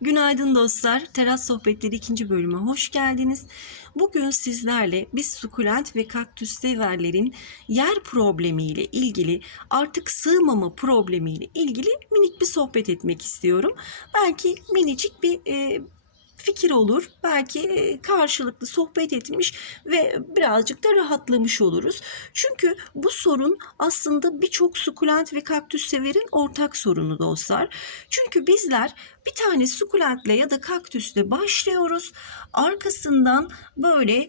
Günaydın dostlar. Teras Sohbetleri ikinci bölüme hoş geldiniz. Bugün sizlerle biz sukulent ve kaktüs severlerin yer problemiyle ilgili artık sığmama problemiyle ilgili minik bir sohbet etmek istiyorum. Belki minicik bir e, fikir olur. Belki e, karşılıklı sohbet etmiş ve birazcık da rahatlamış oluruz. Çünkü bu sorun aslında birçok sukulent ve kaktüs severin ortak sorunu dostlar. Çünkü bizler bir tane sukulentle ya da kaktüsle başlıyoruz. Arkasından böyle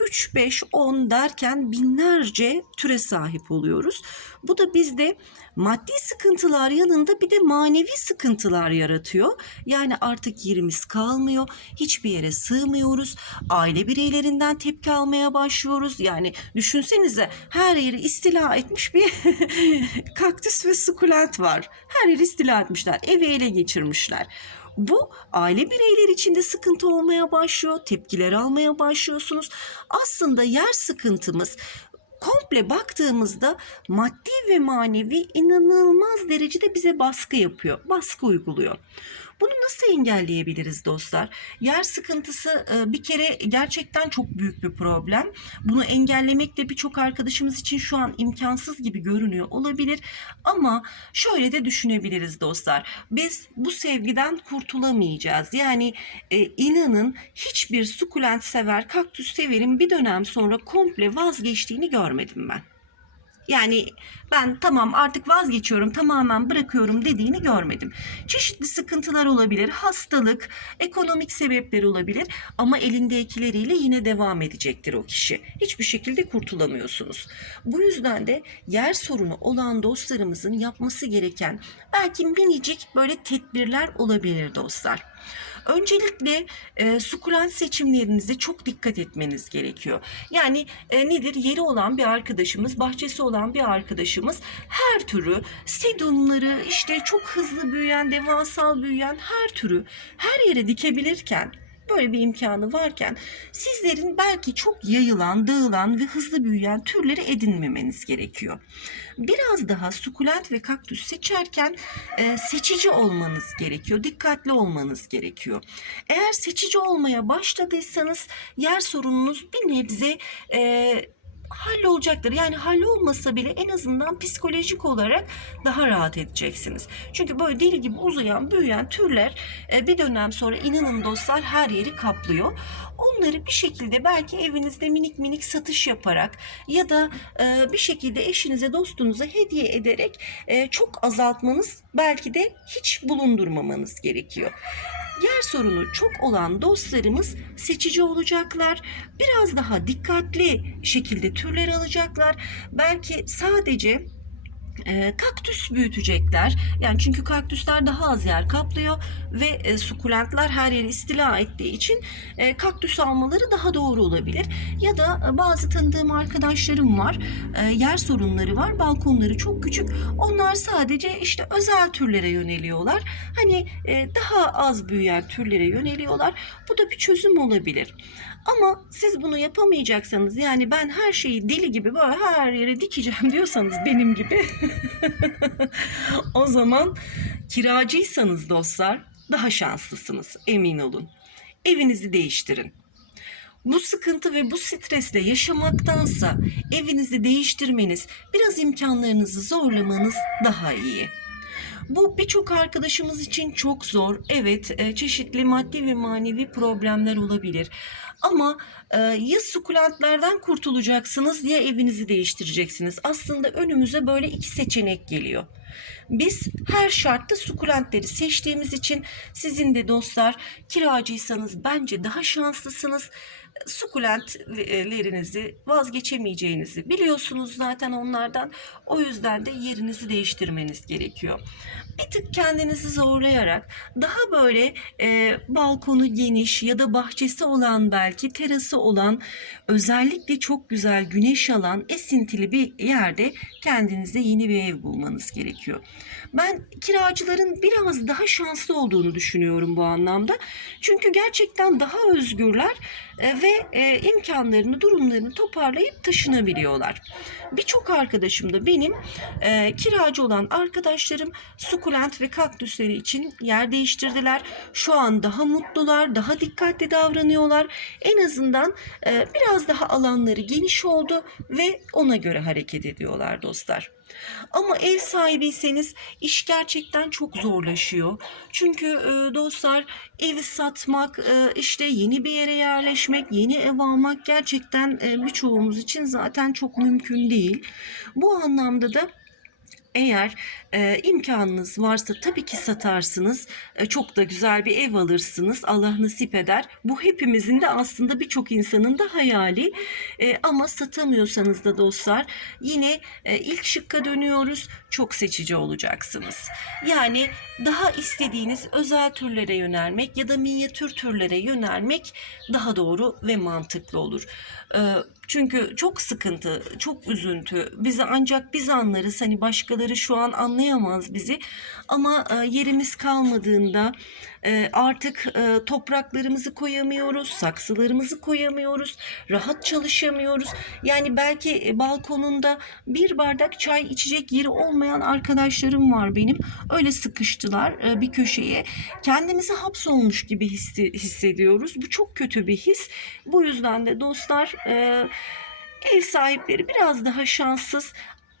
3, 5, 10 derken binlerce türe sahip oluyoruz. Bu da bizde maddi sıkıntılar yanında bir de manevi sıkıntılar yaratıyor. Yani artık yerimiz kalmıyor, hiçbir yere sığmıyoruz. Aile bireylerinden tepki almaya başlıyoruz. Yani düşünsenize her yeri istila etmiş bir kaktüs ve sukulent var. Her yeri istila etmişler, evi ele geçirmişler. Bu aile bireyleri içinde sıkıntı olmaya başlıyor, tepkiler almaya başlıyorsunuz. Aslında yer sıkıntımız komple baktığımızda maddi ve manevi inanılmaz derecede bize baskı yapıyor, baskı uyguluyor. Bunu nasıl engelleyebiliriz dostlar? Yer sıkıntısı e, bir kere gerçekten çok büyük bir problem. Bunu engellemek de birçok arkadaşımız için şu an imkansız gibi görünüyor olabilir. Ama şöyle de düşünebiliriz dostlar. Biz bu sevgiden kurtulamayacağız. Yani e, inanın hiçbir sukulent sever, kaktüs severin bir dönem sonra komple vazgeçtiğini görmedim ben. Yani ben tamam artık vazgeçiyorum, tamamen bırakıyorum dediğini görmedim. Çeşitli sıkıntılar olabilir, hastalık, ekonomik sebepler olabilir ama elindekileriyle yine devam edecektir o kişi. Hiçbir şekilde kurtulamıyorsunuz. Bu yüzden de yer sorunu olan dostlarımızın yapması gereken belki minicik böyle tedbirler olabilir dostlar. Öncelikle e, sukulent seçimlerinize çok dikkat etmeniz gerekiyor. Yani e, nedir? Yeri olan bir arkadaşımız, bahçesi olan bir arkadaşımız her türü sedumları işte çok hızlı büyüyen, devasal büyüyen her türü her yere dikebilirken böyle bir imkanı varken sizlerin belki çok yayılan, dağılan ve hızlı büyüyen türleri edinmemeniz gerekiyor. Biraz daha sukulent ve kaktüs seçerken e, seçici olmanız gerekiyor, dikkatli olmanız gerekiyor. Eğer seçici olmaya başladıysanız yer sorununuz bir nebze e, hallolacaktır. Yani hallolmasa bile en azından psikolojik olarak daha rahat edeceksiniz. Çünkü böyle deli gibi uzayan, büyüyen türler e, bir dönem sonra inanın dostlar her yeri kaplıyor. Onları bir şekilde belki evinizde minik minik satış yaparak ya da e, bir şekilde eşinize, dostunuza hediye ederek e, çok azaltmanız belki de hiç bulundurmamanız gerekiyor. Yer sorunu çok olan dostlarımız seçici olacaklar. Biraz daha dikkatli şekilde türler alacaklar. Belki sadece e, kaktüs büyütecekler. Yani çünkü kaktüsler daha az yer kaplıyor ve e, sukulentler her yeri istila ettiği için e, kaktüs almaları daha doğru olabilir. Ya da e, bazı tanıdığım arkadaşlarım var. E, yer sorunları var. Balkonları çok küçük. Onlar sadece işte özel türlere yöneliyorlar. Hani e, daha az büyüyen türlere yöneliyorlar. Bu da bir çözüm olabilir. Ama siz bunu yapamayacaksanız yani ben her şeyi deli gibi böyle her yere dikeceğim diyorsanız benim gibi o zaman kiracıysanız dostlar daha şanslısınız emin olun. Evinizi değiştirin. Bu sıkıntı ve bu stresle yaşamaktansa evinizi değiştirmeniz, biraz imkanlarınızı zorlamanız daha iyi. Bu birçok arkadaşımız için çok zor. Evet, e, çeşitli maddi ve manevi problemler olabilir. Ama e, ya sukulentlerden kurtulacaksınız ya evinizi değiştireceksiniz. Aslında önümüze böyle iki seçenek geliyor. Biz her şartta sukulentleri seçtiğimiz için sizin de dostlar kiracıysanız bence daha şanslısınız. Sukulentlerinizi vazgeçemeyeceğinizi biliyorsunuz zaten onlardan. O yüzden de yerinizi değiştirmeniz gerekiyor. Bir tık kendinizi zorlayarak daha böyle e, balkonu geniş ya da bahçesi olan belki terası olan özellikle çok güzel güneş alan esintili bir yerde kendinize yeni bir ev bulmanız gerekiyor. Ben kiracıların biraz daha şanslı olduğunu düşünüyorum bu anlamda. Çünkü gerçekten daha özgürler e, ve ve e, imkanlarını, durumlarını toparlayıp taşınabiliyorlar. Birçok arkadaşım da benim e, kiracı olan arkadaşlarım sukulent ve kaktüsleri için yer değiştirdiler. Şu an daha mutlular, daha dikkatli davranıyorlar. En azından e, biraz daha alanları geniş oldu ve ona göre hareket ediyorlar dostlar. Ama ev sahibiyseniz iş gerçekten çok zorlaşıyor. Çünkü e, dostlar evi satmak, e, işte yeni bir yere yerleşmek, yeni ev almak gerçekten e, birçoğumuz için zaten çok mümkün değil. Bu anlamda da eğer e, imkanınız varsa tabii ki satarsınız. E, çok da güzel bir ev alırsınız. Allah nasip eder. Bu hepimizin de aslında birçok insanın da hayali. E, ama satamıyorsanız da dostlar yine e, ilk şıkka dönüyoruz. Çok seçici olacaksınız. Yani daha istediğiniz özel türlere yönelmek ya da minyatür türlere yönelmek daha doğru ve mantıklı olur. E, çünkü çok sıkıntı, çok üzüntü. Bizi ancak biz anlarız. Hani başkaları şu an anlayamaz bizi. Ama e, yerimiz kalmadığında e, artık e, topraklarımızı koyamıyoruz, saksılarımızı koyamıyoruz, rahat çalışamıyoruz. Yani belki e, balkonunda bir bardak çay içecek yeri olmayan arkadaşlarım var benim. Öyle sıkıştılar e, bir köşeye. Kendimizi hapsolmuş gibi hissi- hissediyoruz. Bu çok kötü bir his. Bu yüzden de dostlar e, ev sahipleri biraz daha şanssız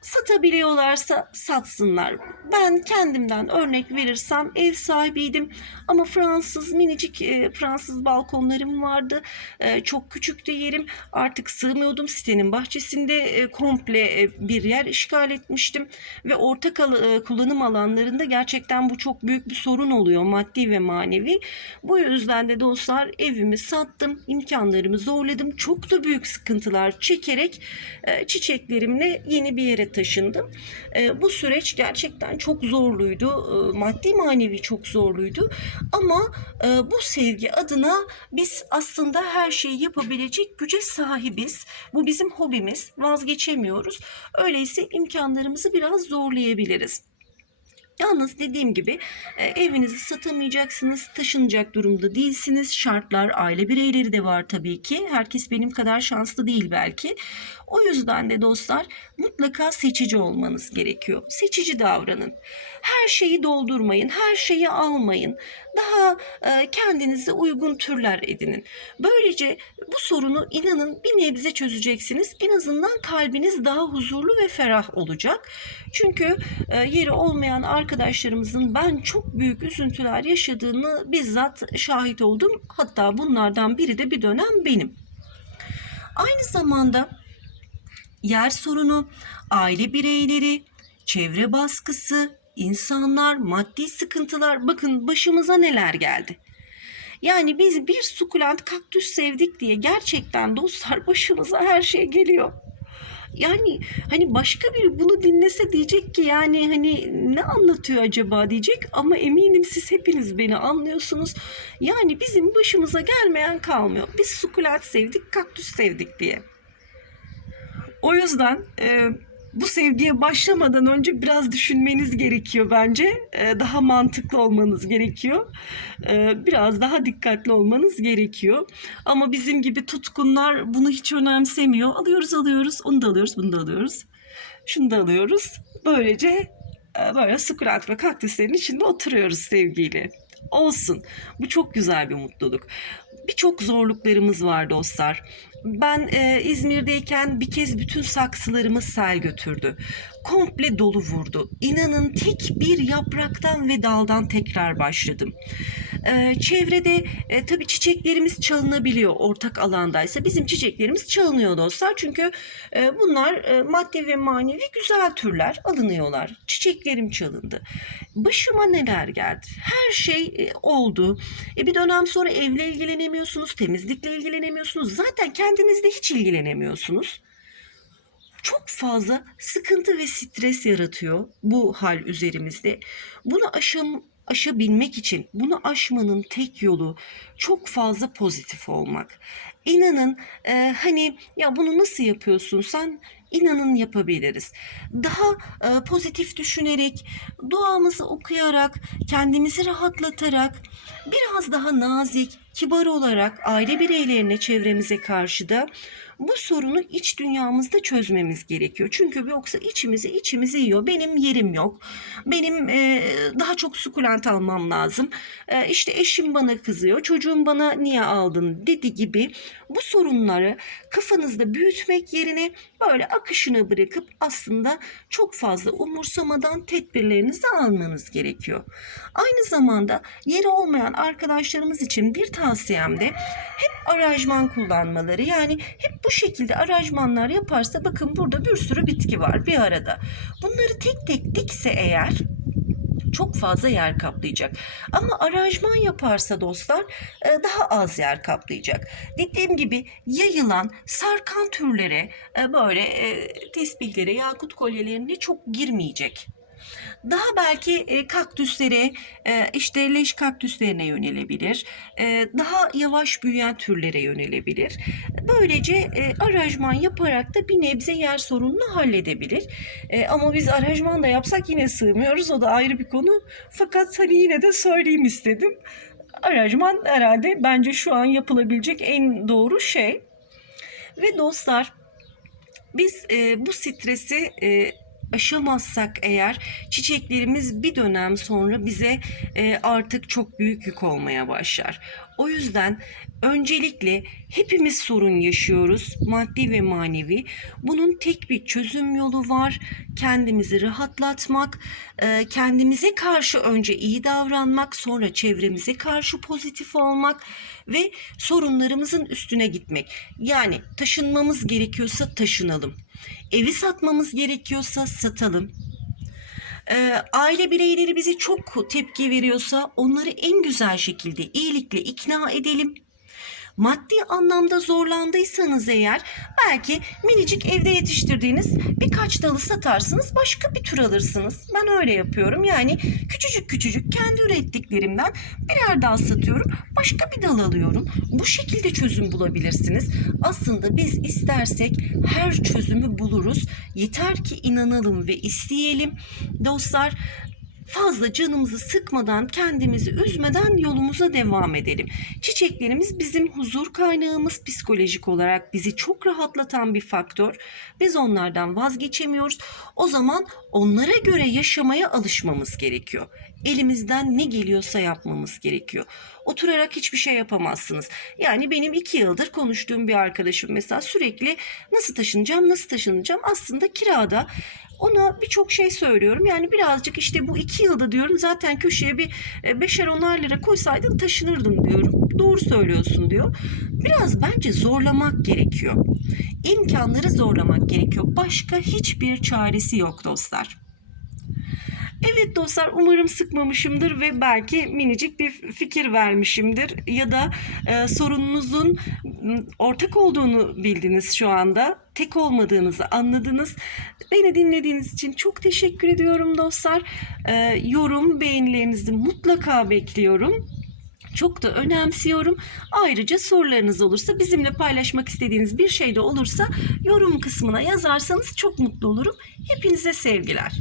satabiliyorlarsa satsınlar. Ben kendimden örnek verirsem ev sahibiydim ama Fransız minicik e, Fransız balkonlarım vardı. E, çok küçüktü yerim. Artık sığmıyordum. Sitenin bahçesinde e, komple e, bir yer işgal etmiştim ve ortak al- e, kullanım alanlarında gerçekten bu çok büyük bir sorun oluyor maddi ve manevi. Bu yüzden de dostlar evimi sattım, imkanlarımı zorladım. Çok da büyük sıkıntılar çekerek e, çiçeklerimle yeni bir yere taşındım. E, bu süreç gerçekten çok zorluydu. E, maddi manevi çok zorluydu. Ama e, bu sevgi adına biz aslında her şeyi yapabilecek güce sahibiz. Bu bizim hobimiz. Vazgeçemiyoruz. Öyleyse imkanlarımızı biraz zorlayabiliriz. Yalnız dediğim gibi e, evinizi satamayacaksınız, taşınacak durumda değilsiniz. Şartlar, aile bireyleri de var tabii ki. Herkes benim kadar şanslı değil belki. O yüzden de dostlar mutlaka seçici olmanız gerekiyor. Seçici davranın. Her şeyi doldurmayın, her şeyi almayın. Daha e, kendinize uygun türler edinin. Böylece bu sorunu inanın bir nebze çözeceksiniz. En azından kalbiniz daha huzurlu ve ferah olacak. Çünkü e, yeri olmayan arkadaşlarımızın ben çok büyük üzüntüler yaşadığını bizzat şahit oldum. Hatta bunlardan biri de bir dönem benim. Aynı zamanda yer sorunu, aile bireyleri, çevre baskısı, insanlar, maddi sıkıntılar bakın başımıza neler geldi. Yani biz bir sukulent kaktüs sevdik diye gerçekten dostlar başımıza her şey geliyor. Yani hani başka biri bunu dinlese diyecek ki yani hani ne anlatıyor acaba diyecek ama eminim siz hepiniz beni anlıyorsunuz. Yani bizim başımıza gelmeyen kalmıyor. Biz sukulent sevdik, kaktüs sevdik diye. O yüzden e, bu sevgiye başlamadan önce biraz düşünmeniz gerekiyor bence. E, daha mantıklı olmanız gerekiyor. E, biraz daha dikkatli olmanız gerekiyor. Ama bizim gibi tutkunlar bunu hiç önemsemiyor. Alıyoruz alıyoruz, onu da alıyoruz, bunu da alıyoruz. Şunu da alıyoruz. Böylece e, böyle sukulent ve kaktüslerin içinde oturuyoruz sevgiyle. Olsun. Bu çok güzel bir mutluluk. Birçok zorluklarımız var dostlar. Ben e, İzmir'deyken bir kez bütün saksılarımı sel götürdü. Komple dolu vurdu. İnanın tek bir yapraktan ve daldan tekrar başladım. E, çevrede e, tabii çiçeklerimiz çalınabiliyor ortak alandaysa. Bizim çiçeklerimiz çalınıyor dostlar. Çünkü e, bunlar e, maddi ve manevi güzel türler alınıyorlar. Çiçeklerim çalındı. Başıma neler geldi? Her şey e, oldu. E, bir dönem sonra evle ilgilenemiyorsunuz, temizlikle ilgilenemiyorsunuz. Zaten kendinizle hiç ilgilenemiyorsunuz. Çok fazla sıkıntı ve stres yaratıyor bu hal üzerimizde. Bunu aşam, aşabilmek için bunu aşmanın tek yolu çok fazla pozitif olmak. İnanın e, hani ya bunu nasıl yapıyorsun sen? inanın yapabiliriz. Daha e, pozitif düşünerek, duamızı okuyarak, kendimizi rahatlatarak, biraz daha nazik, kibar olarak aile bireylerine, çevremize karşı da bu sorunu iç dünyamızda çözmemiz gerekiyor. Çünkü yoksa içimizi içimizi yiyor. Benim yerim yok. Benim e, daha çok sukulent almam lazım. E, işte eşim bana kızıyor. Çocuğum bana niye aldın dedi gibi bu sorunları kafanızda büyütmek yerine böyle akışına bırakıp aslında çok fazla umursamadan tedbirlerinizi almanız gerekiyor. Aynı zamanda yeri olmayan arkadaşlarımız için bir tavsiyem de hep aranjman kullanmaları. Yani hep bu şekilde aranjmanlar yaparsa bakın burada bir sürü bitki var bir arada. Bunları tek tek dikse eğer çok fazla yer kaplayacak. Ama aranjman yaparsa dostlar e, daha az yer kaplayacak. Dediğim gibi yayılan sarkan türlere e, böyle e, tesbihlere, yakut kolyelerine çok girmeyecek. Daha belki e, kaktüslere, e, işte leş kaktüslerine yönelebilir. E, daha yavaş büyüyen türlere yönelebilir. Böylece e, aranjman yaparak da bir nebze yer sorununu halledebilir. E, ama biz aranjman da yapsak yine sığmıyoruz. O da ayrı bir konu. Fakat hani yine de söyleyeyim istedim. Aranjman herhalde bence şu an yapılabilecek en doğru şey. Ve dostlar biz e, bu stresi e, aşamazsak eğer çiçeklerimiz bir dönem sonra bize e, artık çok büyük yük olmaya başlar. O yüzden öncelikle hepimiz sorun yaşıyoruz maddi ve manevi. Bunun tek bir çözüm yolu var. Kendimizi rahatlatmak, e, kendimize karşı önce iyi davranmak, sonra çevremize karşı pozitif olmak ve sorunlarımızın üstüne gitmek. Yani taşınmamız gerekiyorsa taşınalım. Evi satmamız gerekiyorsa satalım. Ee, aile bireyleri bize çok tepki veriyorsa onları en güzel şekilde iyilikle ikna edelim. Maddi anlamda zorlandıysanız eğer belki minicik evde yetiştirdiğiniz birkaç dalı satarsınız başka bir tür alırsınız. Ben öyle yapıyorum yani küçücük küçücük kendi ürettiklerimden birer dal satıyorum başka bir dal alıyorum. Bu şekilde çözüm bulabilirsiniz. Aslında biz istersek her çözümü buluruz. Yeter ki inanalım ve isteyelim. Dostlar fazla canımızı sıkmadan, kendimizi üzmeden yolumuza devam edelim. Çiçeklerimiz bizim huzur kaynağımız, psikolojik olarak bizi çok rahatlatan bir faktör. Biz onlardan vazgeçemiyoruz. O zaman onlara göre yaşamaya alışmamız gerekiyor. Elimizden ne geliyorsa yapmamız gerekiyor. Oturarak hiçbir şey yapamazsınız. Yani benim iki yıldır konuştuğum bir arkadaşım mesela sürekli nasıl taşınacağım, nasıl taşınacağım aslında kirada ona birçok şey söylüyorum. Yani birazcık işte bu iki yılda diyorum zaten köşeye bir e, beşer onar lira koysaydın taşınırdın diyorum. Doğru söylüyorsun diyor. Biraz bence zorlamak gerekiyor. İmkanları zorlamak gerekiyor. Başka hiçbir çaresi yok dostlar. Evet dostlar umarım sıkmamışımdır ve belki minicik bir fikir vermişimdir ya da e, sorununuzun ortak olduğunu bildiniz şu anda. Tek olmadığınızı anladınız. Beni dinlediğiniz için çok teşekkür ediyorum dostlar. E, yorum, beğenilerinizi mutlaka bekliyorum. Çok da önemsiyorum. Ayrıca sorularınız olursa bizimle paylaşmak istediğiniz bir şey de olursa yorum kısmına yazarsanız çok mutlu olurum. Hepinize sevgiler.